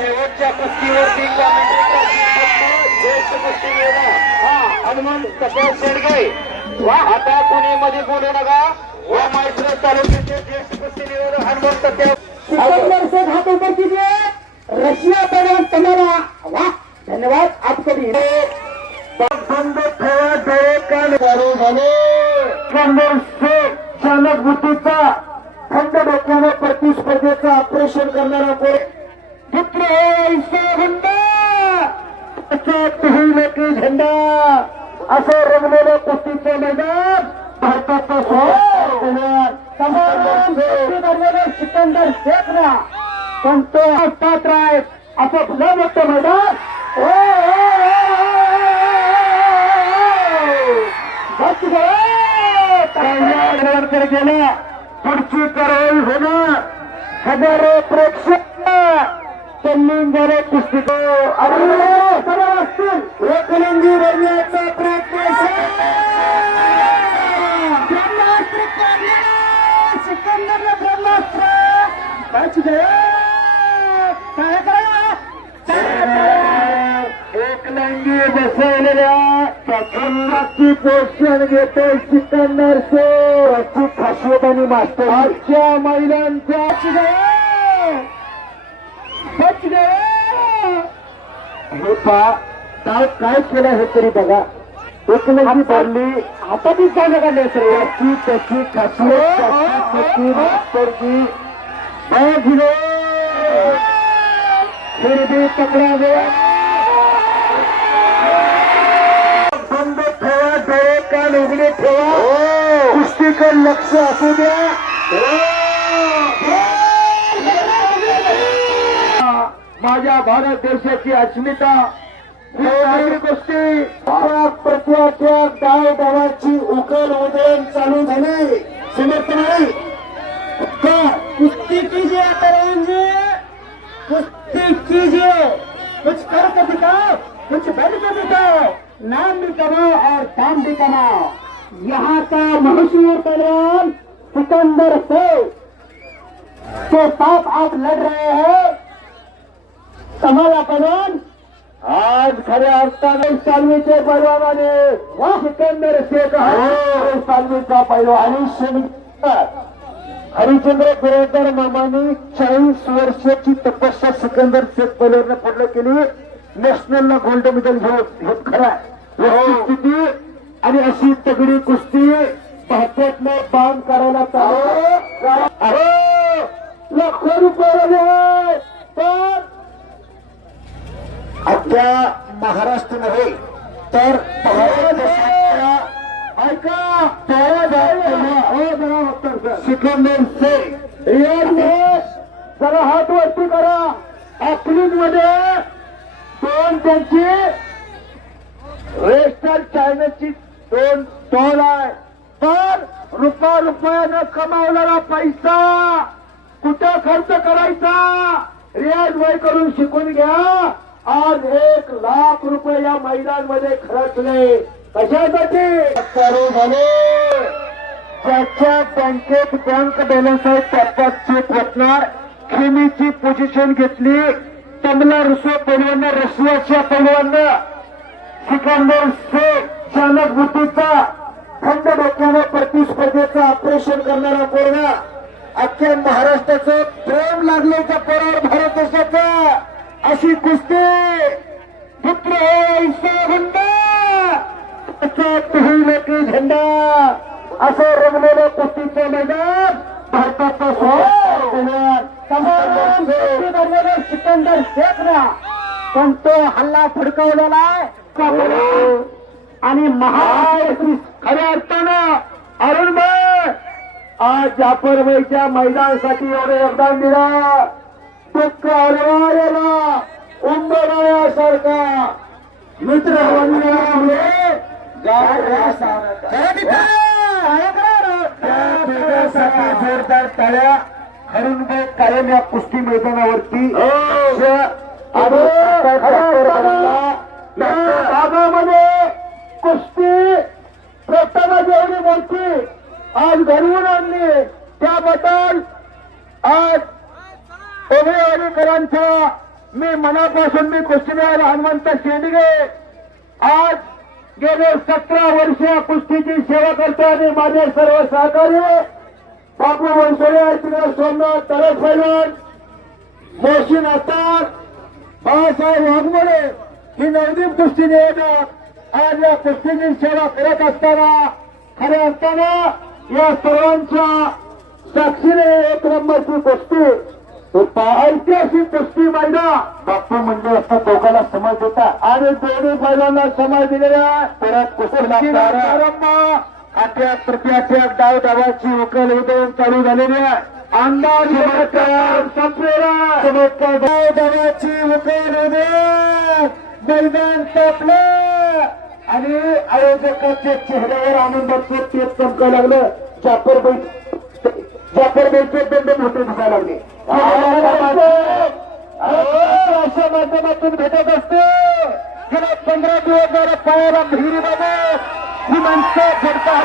शेवटच्या कुस्तीवरती ज्येष्ठ कुस्तीगीर हनुमान कपाल शेडगे वा आता कोणी मध्ये बोलू नका व मात्र तालुक्याचे ज्येष्ठ कुस्तीगीर हनुमंत सिकंदर से हाथ ऊपर कीजिए। रशिया पहलवान कमरा वाह धन्यवाद आपको भी। बंद ठेवा डोळे कान चालू झाले। सिकंदर शेख चालक बुद्धीचा थंड डोक्याने प्रतिस्पर्धेचं ऑपरेशन करणारा कोण पुत्र ऐसा झेंडा होईल की झेंडा असं रंगलेलं कुस्तीचं मैदान भारताचं सिकंदर शेखला पण तो पात्र आहे असं भलं मोठं मैदान गेला पुढची कारवाई होणार हजारो प्रेक्षक त्यांनी जरा कुस्ती असतील एकलिंगी बनण्याचा प्रयत्न ब्रह्मास्त्र काढलेलं सिकंदरला ब्रह्मास्त्र बच गया काय करा एकलिंगी बसवलेल्या प्रखंडाची पोषण घेते सिकंदर से अशी खासियत आणि मास्टर आजच्या महिलांच्या बच गया हे पहा काय केलं हे तरी बघा एकलिंगी भरली हातातच जागा काढले सर याची त्याची खासियत त्याची मास्तरची फिर भी पकड़ा गया बंद ठेवा डोळे कान उघडे ठेवा कुस्तीकर लक्ष असू द्या माझ्या भारत देशाची अस्मिता कुस्ती प्रत्येक डाव डावाची उकल उधळण चालू झाली समर्थ नाही कुश्ती कीजिए तरुण जी कुश्ती कीजिए कुछ करके दिखाओ कुछ बन के दिखाओ नाम भी कमाओ और दाम भी कमाओ यहाँ का मशहूर पहलवान सिकंदर शेख के साथ आप लड़ रहे हैं कमाला पहलवान आज खऱ्या अर्थाने सालवीचे पैलवानाने सिकंदर शेख सालवीचा पैलवान हरिचंद्र बिरेकर मामाने 40 वर्षाची तपस्या सिकंदर शेख पैलवान पूर्ण केली नॅशनलला गोल्ड मेडल घेऊन खरा स्थिती आणि अशी तगडी कुस्ती भारतातनं बांध करायला चालू लाखो रुपये पण अख्ख्या महाराष्ट्र नव्हे तर ऐका सिकंदर शेख जरा हात वरती करा ऍथलीट मध्ये दोन त्यांची वेस्टर्न चायनाची 2 स्टॉल आहे पण रुपयानं कमावलेला पैसा कुठं खर्च करायचा रियाज वय करून शिकून घ्या आज 1 लाख रुपये या महिलांमध्ये खर्चले कशासाठी झाले ज्याच्या बँकेत बँक बॅलन्स आहे त्याच्यात चेक वाटणार खेमीची पोझिशन घेतली तमला रुसो पैलवान रशियाच्या पैलवान सिकंदर शेख चालक बुद्धीचा थंड डोक्याने प्रतिस्पर्धेचं ऑपरेशन करणारा पोरगा अख्ख्या महाराष्ट्राचं प्रेम लागले त्या पोरावर भारत देशाचा अशी कुस्ती पुत्र ऐसा होईल की झेंडा असं रंगलेलं कुस्तीचं मैदान भारताचं सिकंदर शेखला पण तो हल्ला फडकवलेला आहे आणि खऱ्या अर्थानं अरुण भाई आज जाफरबाईच्या मैदानासाठी एवढं योगदान दिलं दुःख हरवायला उंबरण्यासारखा मित्र जोरदार टाळ्या हरुणभाई कायम या कुस्ती मैदानावरती मोठी आज घडवून आणली त्याबद्दल आज ओवेवाडीकरांचा मी मनापासून मी कुस्तीबाज हनुमंत शेंडगे आज गेले 17 वर्ष कुस्तीची सेवा करतो आणि माझे सर्व सहकारी बापू बनसोडे सोमनाथ तरस पैलवान मोहसिन अत्तार बाळासाहेब वाघमोडे ही नवदीप कुस्ती नियोजक आज या कुस्तीची सेवा करत असताना खऱ्या असताना या सर्वांच्या साक्षीने एक नंबरची कुस्ती ऐतिहासिक कुस्ती मैदान बाप्पा म्हणजे असं दोघांना समज देता आणि दोन्ही बैलांना समज दिलेल्या परत कुस्ती अठ्या तृतीय डाव डावाची उकल उदयन चालू झालेली आहे आमदार संपलेला चमत्कार डाव डावाची उकल उदयन मैदान तापलं आणि आयोजकाच्या चेहऱ्यावर आनंदाचं तेज चमकायला लागलं जाफरबाईचे बंद मोठे दिसायला लागले अशा माध्यमातून भेटत असते गेल्या 15 दिवस जरा पायाला विहिरी बाबा ही माणसं फडता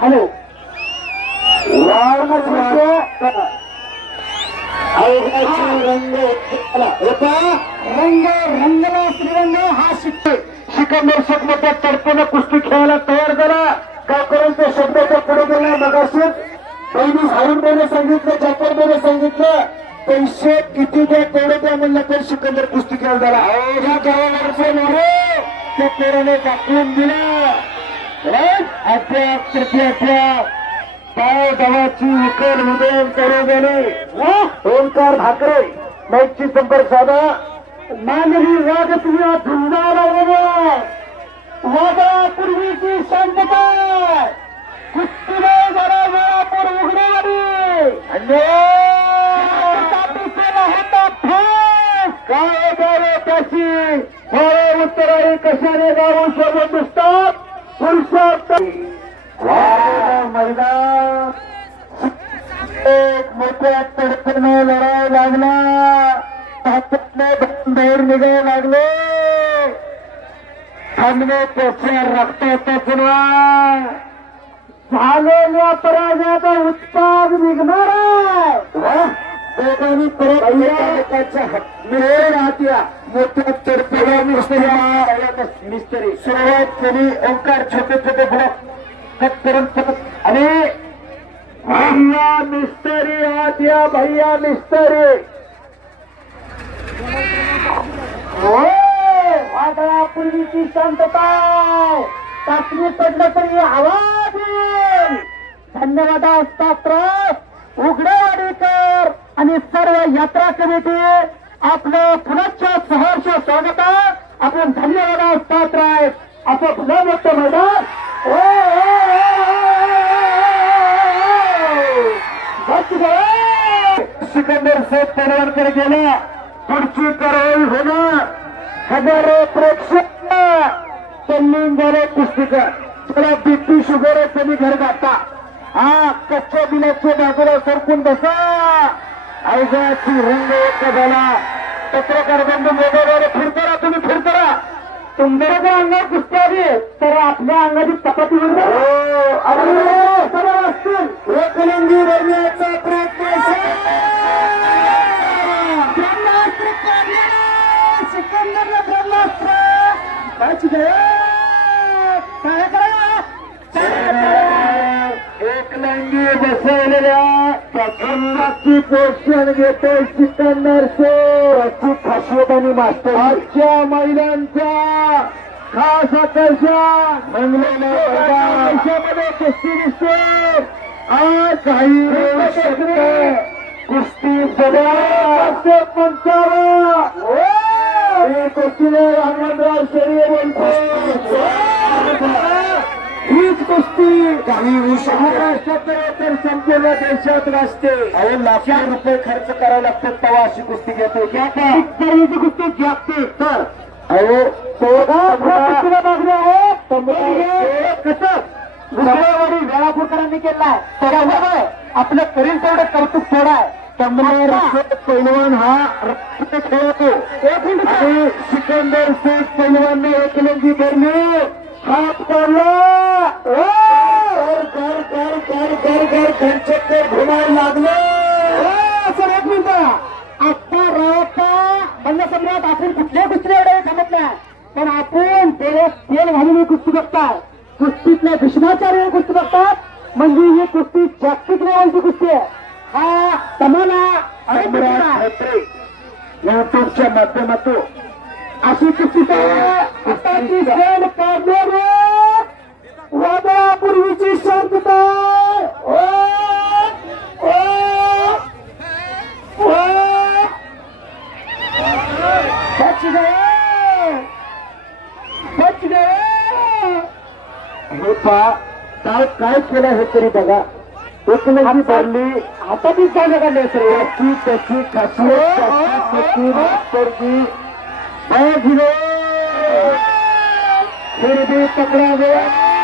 हॅलो रंगला श्रीरंग हा सिकंदर शेखमध्ये तडपणे कुस्ती खेळायला तयार झाला का करून तो शब्दाच्या पुढे गेला मगाशीच बहिणी साहेबांनी सांगितलं जाफरबाईने सांगितलं पैसे किती द्या तेवढे द्या म्हणलं तर सिकंदर कुस्ती खेळायला झाला ह्या गावाला त्या पोराने दाखवून दिलं अद्याप तृतीय पाय दवाची उकल उदयन करू गेले ओंकार भाकरे मैची संपर्क साधा मानवी वाद तुम्ही धुंदाला वादापूर्वीची शांतता कुस्तीने जरा वेळापूर उघडेवाडी होता फास काय द्यावे त्याची फळे उत्तराळी कशाने गावून शोधत दिसतात पुरुषार्थ मैदान एक मोठ्या तडफडने लढायला लागला हातातले बाहेर निघायला लागले थांबणे त्याच्या रक्ताचा पुन्हा झालेल्या पराजयाचा उत्पाद निघणार आहे मोठ्या तडफडा मिस्त्री सुरुवात केली ओंकार छोटे छोटे ब्लॉक करून आणि भैया मिस्त्री आत या भैया मिस्त्री वादळापूर्वीची शांतता चाचणी पडलं तरी आवाज येईल धन्यवाद पात्र उघडेवाडीकर आणि सर्व यात्रा कमिटी आपलं पुनश्च सहर्ष स्वागत आपण धन्यवाद पात्र आहेत असं पुन्हा मोठं मैदान सिकंदर साहेब पडवणकडे गेला पुढची कारवाई होणार हजारो प्रेक्षक तल्लीन झाले कुस्तीकर त्याला बीपी शुगर आहे त्यांनी घर घातला हा कच्च्या बिलाच्या बाजूला सरकून बसा आयोगाची रंग एक झाला पत्रकार बंधू मोबाईलवर फिरतारा तुम्ही फिरतारा तुमच्या जर अंगात कुस्ती आली तर आपल्या अंगाची चपाती होईल सर्व असतील एकलिंगी बनण्याचा प्रयत्न सिकंदरला ब्रह्मास्त्र काय करा एकलिंगी बसवलेल्या प्रथमची पोषण घेतो सिकंदर याची खासियत आणि मास्टर आजच्या महिलांच्या खास आकर्षण मंगलेमध्ये कुस्ती दिसते आज काही कुस्ती कुस्तीने हनुमंतराव शेळके बोलतो हीच कुस्ती काही महाराष्ट्रात तर संपूर्ण देशात वाजते अहो लाखो रुपये खर्च करावे लागतात तेव्हा अशी कुस्ती घेते ही कुस्ती जागते तर अहो कुस्तीला मागणी आहे कसं वेळापूरकरांनी केलाय त्याच्यामुळे आपलं करील तेवढं कौतुक थोडं आहे तमनार शेख पैलवान हा रक्त खेळतो एक मिनिट आणि सिकंदर शेख पैलवानने एकलंगी भरली हात काढला कर कर कर कर कर घनचक्कर घुमायला लागले सर एक मिनिट आता राहता बंद सम्राट आपण कुठल्या कुस्ती एवढे थांबत नाही पण आपण तेल घालून कुस्ती बघताय कुस्तीतल्या भीष्माचार्य कुस्ती बघतात म्हणजे ही कुस्ती जागतिक लेवलची कुस्ती आहे हा तुम्हाला युट्यूबच्या माध्यमातून अशी कुस्ती आताची सण काढणारे वादळापूर्वीची शांतता बच गए बच गए हे पहा काय केलं हे तरी बघा एकलंगी भरली हातातच जागा काढले सर त्याची त्याची खासियत मास्तरची फिर भी पकड़ा गया